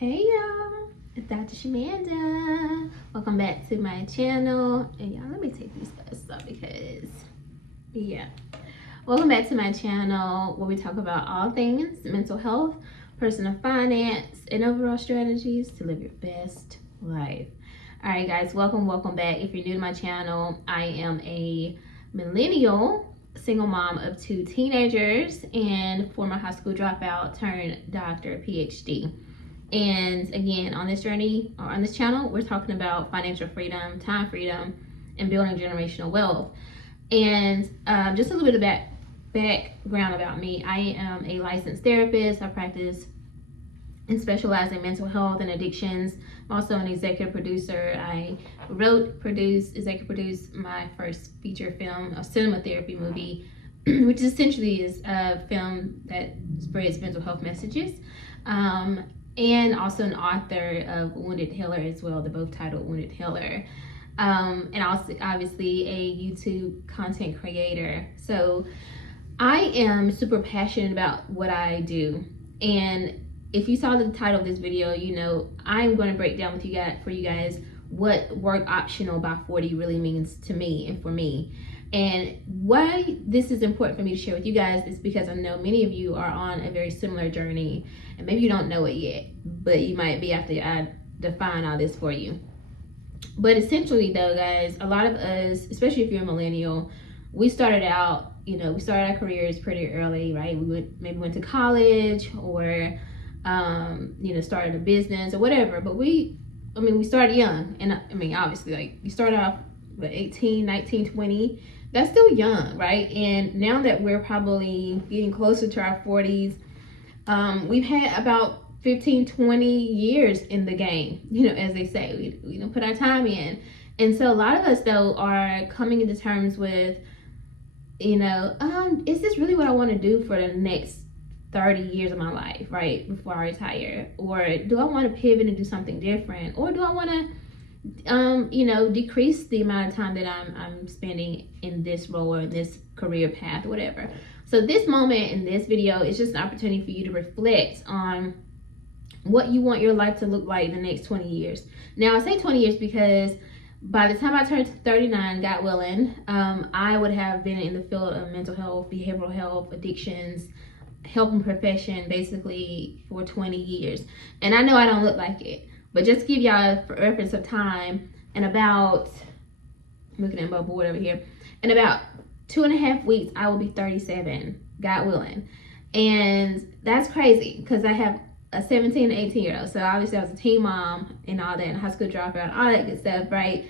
Hey y'all, it's Dr. Shamanda. Welcome back to my channel. And y'all, let me take these guys off because, yeah. Welcome back to my channel where we talk about all things mental health, personal finance, and overall strategies to live your best life. All right, guys, welcome back. If you're new to my channel, I am a millennial single mom of 2 teenagers and former high school dropout turned doctor, PhD. And again, on this journey or on this channel, we're talking about financial freedom, time freedom, and building generational wealth. And just a little bit of background about me. I am a licensed therapist. I practice and specialize in mental health and addictions. I'm also an executive producer. I executive produced my first feature film, a cinema therapy movie, which essentially is a film that spreads mental health messages. And also an author of Wounded Healer as well. They're both titled Wounded Healer. And also obviously a YouTube content creator. So I am super passionate about what I do. And if you saw the title of this video, you know I'm going to break down with you guys what work optional by 40 really means to me and for me. And why this is important for me to share with you guys is because I know many of you are on a very similar journey, and maybe you don't know it yet, but you might be after I define all this for you. But essentially though, guys, a lot of us, especially if you're a millennial, we started out, we started our careers pretty early, right? We maybe went to college or, started a business or whatever, but we started young. And obviously, like, you start off with 18, 19, 20, that's still young, right? And now that we're probably getting closer to our 40s, we've had about 15, 20 years in the game, as they say, we put our time in. And so a lot of us though are coming into terms with, is this really what I want to do for the next 30 years of my life, right? Before I retire? Or do I want to pivot and do something different? Or do I want to decrease the amount of time that I'm spending in this role or this career path, whatever. So this moment in this video is just an opportunity for you to reflect on what you want your life to look like in the next 20 years. Now, I say 20 years because by the time I turn 39, God willing, I would have been in the field of mental health, behavioral health, addictions, helping profession basically for 20 years. And I know I don't look like it. But just to give y'all a reference of time, in about, I'm looking at my board over here, in about 2.5 weeks, I will be 37, God willing. And that's crazy because I have a 17 and 18 year old. So obviously I was a teen mom and all that, and high school dropout, all that good stuff, right?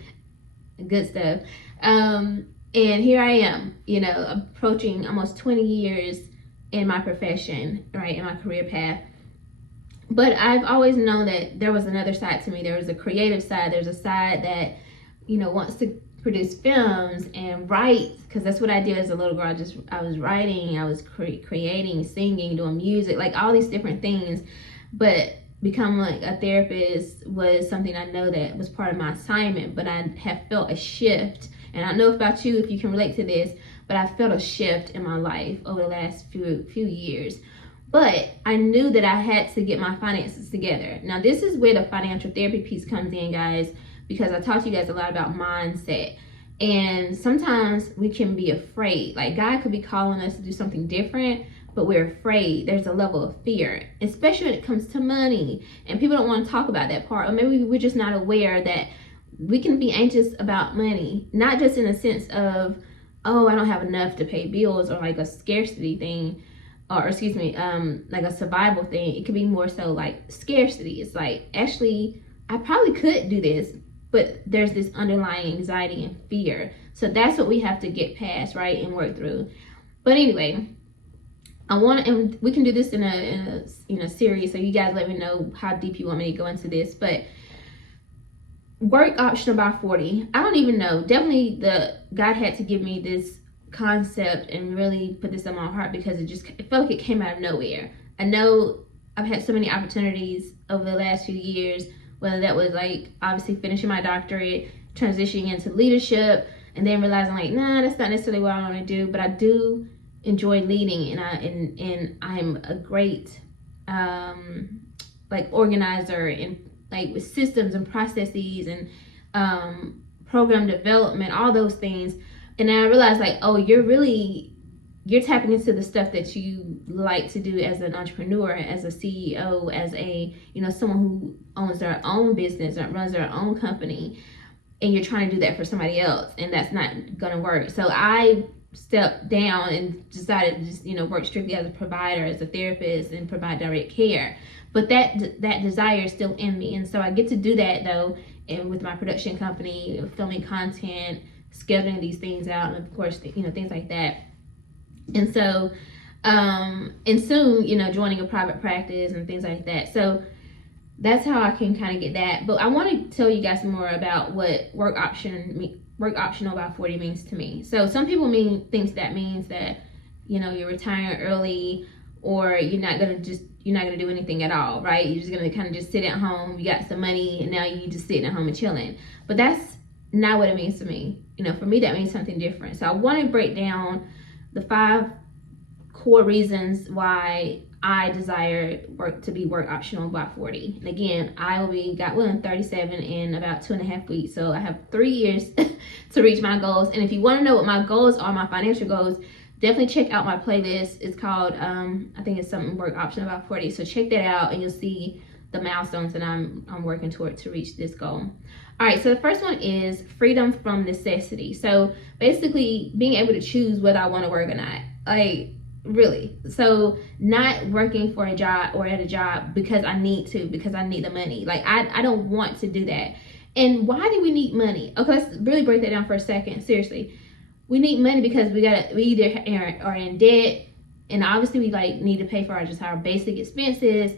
Good stuff. And here I am, approaching almost 20 years in my profession, right, in my career path. But I've always known that there was another side to me. There was a creative side. There's a side that, wants to produce films and write, because that's what I did as a little girl. I was writing, I was creating, singing, doing music, like all these different things. But becoming like a therapist was something I know that was part of my assignment. But I have felt a shift, and I know about you if you can relate to this. But I felt a shift in my life over the last few years. But I knew that I had to get my finances together. Now, this is where the financial therapy piece comes in, guys, because I talk to you guys a lot about mindset. And sometimes we can be afraid. Like, God could be calling us to do something different, but we're afraid. There's a level of fear, especially when it comes to money. And people don't want to talk about that part. Or maybe we're just not aware that we can be anxious about money, not just in a sense of, oh, I don't have enough to pay bills, or like a scarcity thing. Or excuse me, like a survival thing. It could be more so like scarcity. It's like, actually, I probably could do this, but there's this underlying anxiety and fear. So that's what we have to get past, right, and work through. But anyway, and we can do this in a series. So you guys let me know how deep you want me to go into this. But work optional by 40. I don't even know. Definitely God had to give me this concept and really put this on my heart because it felt like it came out of nowhere. I know I've had so many opportunities over the last few years, whether that was like obviously finishing my doctorate, transitioning into leadership, and then realizing like, nah, that's not necessarily what I want to do. But I do enjoy leading, and I'm a great like organizer and like with systems and processes and program development, all those things. And then I realized like, oh, you're tapping into the stuff that you like to do as an entrepreneur, as a CEO, as a, you know, someone who owns their own business or runs their own company, and you're trying to do that for somebody else, and that's not gonna work. So I stepped down and decided to just, you know, work strictly as a provider, as a therapist, and provide direct care. But that desire is still in me, and so I get to do that though, and with my production company, filming content, scheduling these things out, and of course, you know, things like that. And so, and soon, you know, joining a private practice and things like that. So that's how I can kind of get that. But I want to tell you guys more about what work optional by 40 means to me. So some people think that means that, you know, you're retiring early, or you're not gonna do anything at all, right? You're just gonna kind of just sit at home. You got some money, and now you just sitting at home and chilling. But that's not what it means to me. You know, for me, that means something different. So I want to break down the 5 core reasons why I desire work to be work optional by 40. And again, I will be, God willing, 37 in about 2.5 weeks. So I have 3 years to reach my goals. And if you want to know what my goals are, my financial goals, definitely check out my playlist. It's called, I think it's something work optional by 40. So check that out, and you'll see the milestones that I'm working toward to reach this goal. All right, so the first one is freedom from necessity. So basically being able to choose whether I want to work or not. Like, really. So not working for a job or at a job because I need the money. Like, I don't want to do that. And why do we need money? Okay, let's really break that down for a second. Seriously. We need money because we either are in debt, and obviously we like need to pay for our basic expenses.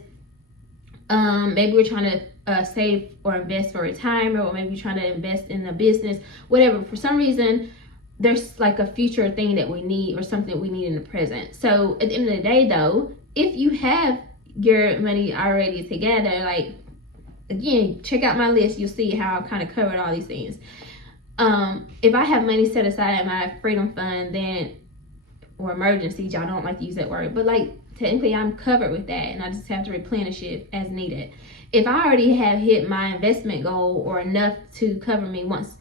Maybe we're trying to save or invest for retirement, or maybe you're trying to invest in a business, whatever. For some reason, there's like a future thing that we need, or something we need in the present. So at the end of the day though, if you have your money already together, like, again, check out my list, you'll see how I kind of covered all these things. If I have money set aside in my freedom fund, then, or emergencies, y'all don't like to use that word, but like, technically I'm covered with that, and I just have to replenish it as needed. If I already have hit my investment goal, or enough to cover me once,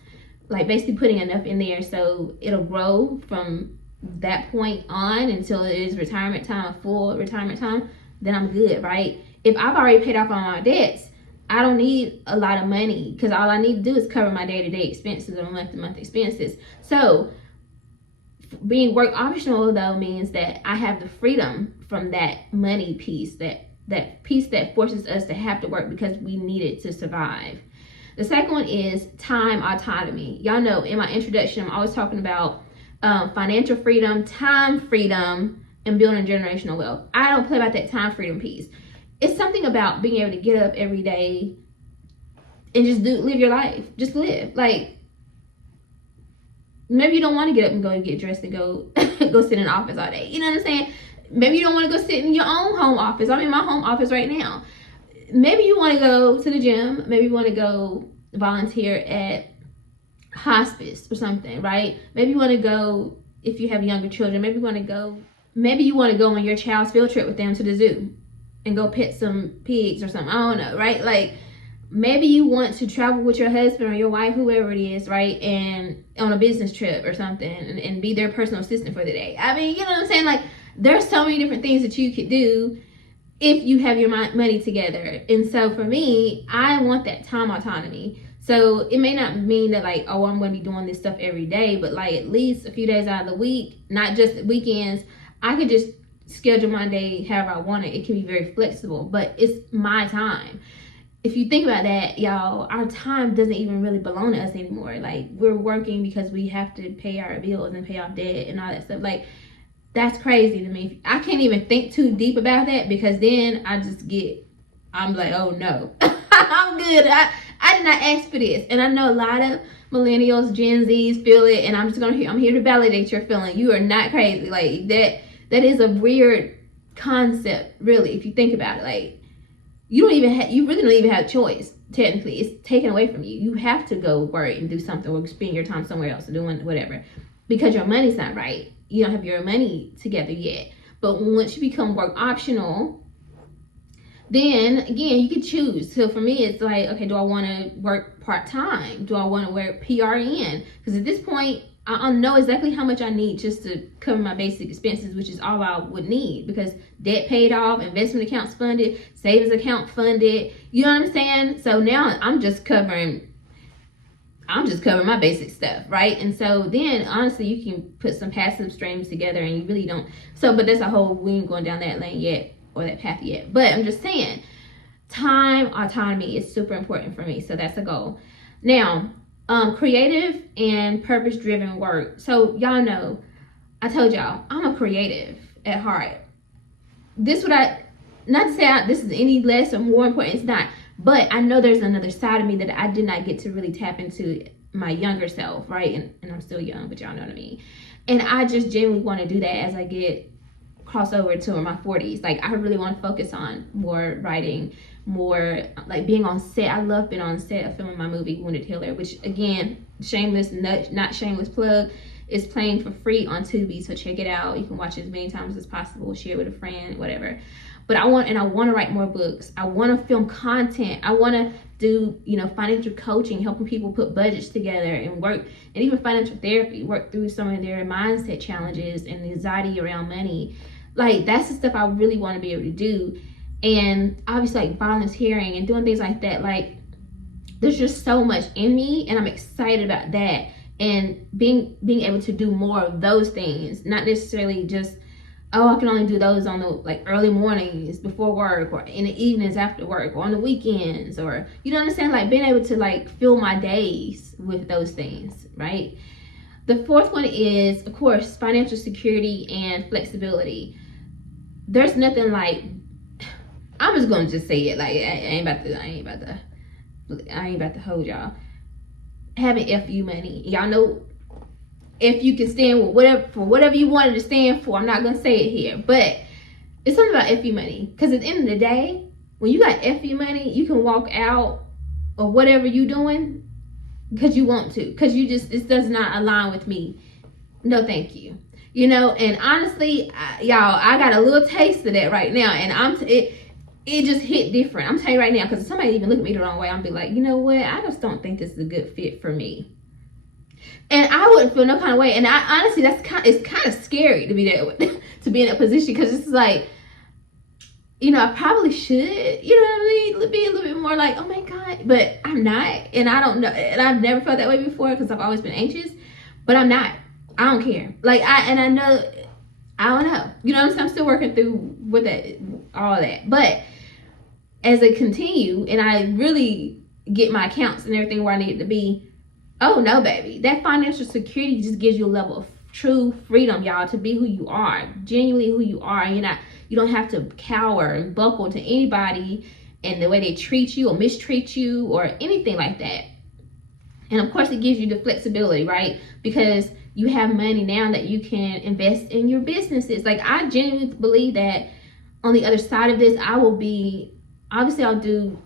like basically putting enough in there so it'll grow from that point on until it is retirement time, a full retirement time, then I'm good, right? If I've already paid off all my debts, I don't need a lot of money, because all I need to do is cover my day-to-day expenses or month-to-month expenses. So being work optional though means that I have the freedom from that money piece, that piece that forces us to have to work because we need it to survive. The second one is time autonomy. Y'all know in my introduction, I'm always talking about financial freedom, time freedom, and building generational wealth. I don't play about that time freedom piece. It's something about being able to get up every day and just live your life. Just live. Like, maybe you don't want to get up and go and get dressed and go sit in the office all day. You know what I'm saying? Maybe you don't want to go sit in your own home office. I'm in my home office right now. Maybe you want to go to the gym. Maybe you want to go volunteer at hospice or something, right? Maybe you want to go, if you have younger children, maybe you want to go on your child's field trip with them to the zoo and go pet some pigs or something. I don't know, right? Like, maybe you want to travel with your husband or your wife, whoever it is, right? And on a business trip or something, and be their personal assistant for the day. I mean, you know what I'm saying? Like, there's so many different things that you could do if you have your money together. And so for me, I want that time autonomy. So it may not mean that like, oh, I'm going to be doing this stuff every day, but like at least a few days out of the week, not just weekends, I could just schedule my day however I want it. It can be very flexible, but it's my time. If you think about that, y'all, our time doesn't even really belong to us anymore. Like, we're working because we have to pay our bills and pay off debt and all that stuff. Like, that's crazy to me. I can't even think too deep about that, because then I'm like, oh no, I'm good. I did not ask for this. And I know a lot of millennials, Gen Zs feel it, and I'm here to validate your feeling. You are not crazy. Like, that is a weird concept, really, if you think about it. Like, you really don't even have a choice. Technically, it's taken away from you. You have to go work and do something, or spend your time somewhere else, or doing whatever, because your money's not right. You don't have your money together yet. But once you become work optional, then again, you can choose. So for me, it's like, okay, do I want to work part-time? Do I want to work PRN? Because at this point, I know exactly how much I need just to cover my basic expenses, which is all I would need, because debt paid off, investment accounts funded, savings account funded. You know what I'm saying? So now I'm just covering my basic stuff, right? And so then honestly, you can put some passive streams together, and you really don't. So, but that's a whole, we ain't going down that lane yet, or that path yet. But I'm just saying, time autonomy is super important for me. So that's a goal. Now, creative and purpose-driven work. So y'all know, I told y'all, I'm a creative at heart. Not to say this is any less or more important, it's not. But I know there's another side of me that I did not get to really tap into my younger self, right? And I'm still young, but y'all know what I mean. And I just genuinely want to do that as I cross over to my 40s. Like, I really want to focus on more writing, more like being on set. I love being on set of filming my movie Wounded Healer, which again, not shameless plug, is playing for free on Tubi. So check it out. You can watch it as many times as possible, share it with a friend, whatever. But I want to write more books. I want to film content. I want to do, financial coaching, helping people put budgets together and work, and even financial therapy, work through some of their mindset challenges and anxiety around money. Like, that's the stuff I really want to be able to do. And obviously, like, volunteering and doing things like that, like, there's just so much in me, and I'm excited about that. And being able to do more of those things, not necessarily just, I can only do those on the early mornings before work, or in the evenings after work, or on the weekends, or you know what I'm saying? Like, being able to fill my days with those things, right? The fourth one is, of course, financial security and flexibility. There's nothing like, I'm just gonna just say it, like, I ain't about to hold y'all. Having FU money, y'all know. If you can stand with whatever you wanted to stand for, I'm not gonna say it here, but it's something about FU money. Because at the end of the day, when you got FU money, you can walk out of whatever you doing because you want to, because it does not align with me. No, thank you. And honestly, y'all, I got a little taste of that right now, and it just hit different. I'm telling you right now, because if somebody even look at me the wrong way, I'll be like, you know what? I just don't think this is a good fit for me. And I wouldn't feel no kind of way. And I honestly, it's kind of scary to be there, to be in that position, because it's like, I probably should, you know what I mean, be a little bit more like, oh my God, but I'm not. And I don't know, and I've never felt that way before, because I've always been anxious, but I'm not. I don't care. I don't know. You know what I'm saying? I'm still working through with all that. But as I continue and I really get my accounts and everything where I need it to be, oh no, baby. That financial security just gives you a level of true freedom, y'all, to be who you are, genuinely who you are. You don't have to cower and buckle to anybody and the way they treat you or mistreat you or anything like that. And of course, it gives you the flexibility, right? Because you have money now that you can invest in your businesses. Like, I genuinely believe that on the other side of this, I'll do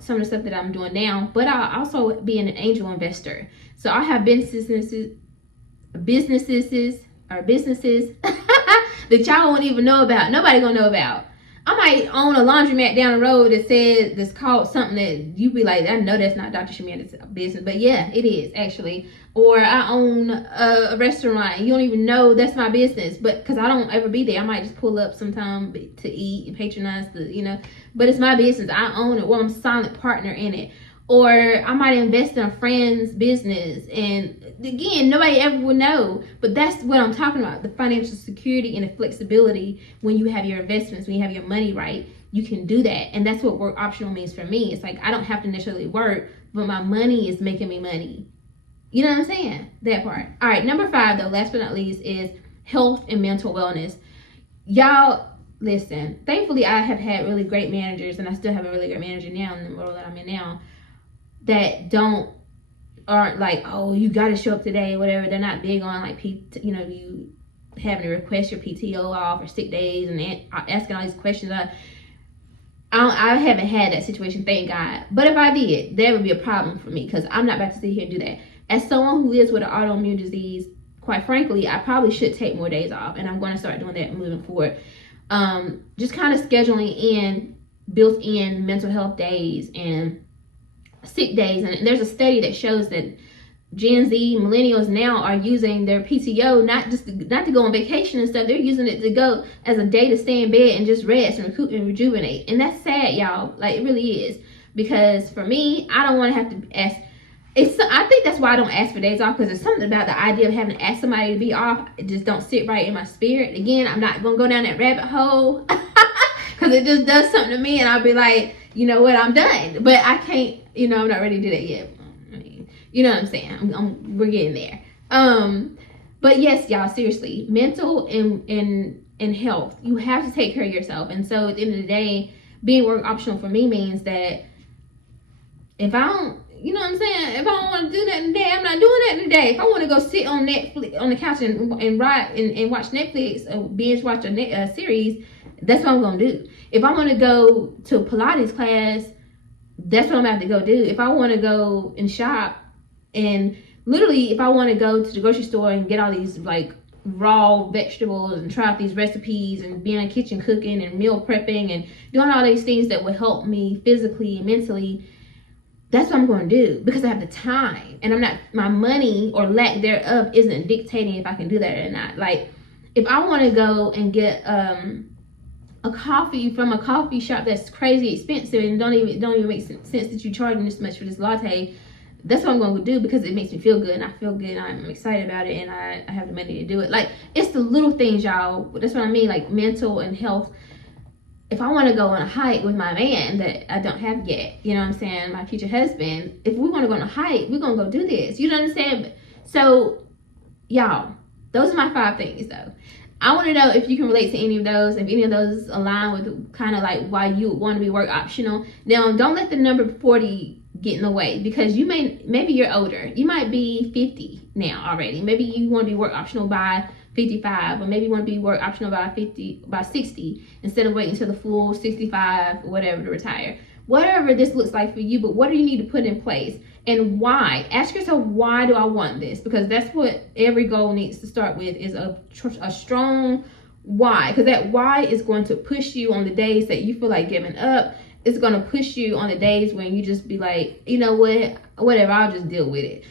some of the stuff that I'm doing now, but I'll also be an angel investor. So I have businesses that y'all won't even know about. Nobody gonna know about. I might own a laundromat down the road that's called something that you be like, I know that's not Dr. Shamanda's business, but yeah, it is actually. Or I own a restaurant and you don't even know that's my business, but because I don't ever be there, I might just pull up sometime to eat and patronize but it's my business. I own it, or I'm a silent partner in it. Or I might invest in a friend's business, and again, nobody ever will know, but that's what I'm talking about, the financial security and the flexibility. When you have your investments, when you have your money right, you can do that. And that's what work optional means for me. It's like, I don't have to necessarily work, but my money is making me money. You know what I'm saying? That part. All right, number 5 though, last but not least, is health and mental wellness. Y'all, listen, thankfully I have had really great managers, and I still have a really great manager now in the role that I'm in now, that aren't like, oh, you got to show up today, whatever. They're not big on like, you having to request your PTO off or sick days and asking all these questions. I haven't had that situation, thank God. But if I did, that would be a problem for me, because I'm not about to sit here and do that. As someone who lives with an autoimmune disease, quite frankly, I probably should take more days off, and I'm going to start doing that moving forward. Just kind of scheduling in built in mental health days and sick days. And there's a study that shows that Gen Z millennials now are using their PTO not to go on vacation and stuff. They're using it to go as a day to stay in bed and just rest and recoup and rejuvenate. And that's sad, y'all. Like, it really is. Because for me, I don't want to have to ask. I think that's why I don't ask for days off, because there's something about the idea of having to ask somebody to be off. It just don't sit right in my spirit. Again, I'm not going to go down that rabbit hole because it just does something to me, and I'll be like, you know what, I'm done. But I can't, I'm not ready to do that yet. You know what I'm saying? We're getting there. But yes, y'all, seriously, mental and health, you have to take care of yourself. And so at the end of the day, being work optional for me means that if I don't, you know what I'm saying? If I don't want to do that today, I'm not doing that today. If I want to go sit on Netflix, on the couch and watch Netflix or binge watch a series, that's what I'm going to do. If I want to go to a Pilates class, that's what I'm about to go do. If I want to go and shop, and literally if I want to go to the grocery store and get all these like raw vegetables and try out these recipes and be in the kitchen cooking and meal prepping and doing all these things that would help me physically and mentally, that's what I'm going to do, because I have the time, and my money or lack thereof isn't dictating if I can do that or not. Like, if I want to go and get a coffee from a coffee shop that's crazy expensive and don't even make sense that you're charging this much for this latte, that's what I'm going to do, because it makes me feel good, and I feel good, and I'm excited about it, and I have the money to do it. Like, it's the little things, y'all. That's what I mean, like mental and health. If I want to go on a hike with my man that I don't have yet, you know what I'm saying, my future husband, if we want to go on a hike, we're going to go do this. You know what I'm saying? So, y'all, those are my 5 things, though. I want to know if you can relate to any of those, if any of those align with kind of like why you want to be work optional. Now, don't let the number 40 get in the way, because maybe you're older. You might be 50 now already. Maybe you want to be work optional by 55, or maybe you want to be work optional by 60 instead of waiting until the full 65 or whatever to retire. Whatever this looks like for you, but what do you need to put in place, and why? Ask yourself, why do I want this? Because that's what every goal needs to start with, is a strong why, because that why is going to push you on the days that you feel like giving up. It's going to push you on the days when you just be like, you know what, whatever, I'll just deal with it.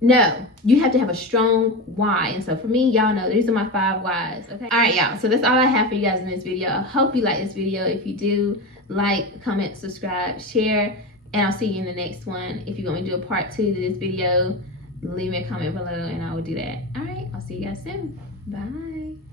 No, you have to have a strong why. And so for me, y'all know these are my 5 whys. Okay. All right, y'all. So that's all I have for you guys in this video. I hope you like this video. If you do, like, comment, subscribe, share, and I'll see you in the next one. If you want me to do a part 2 to this video, leave me a comment below and I will do that. All right. I'll see you guys soon. Bye.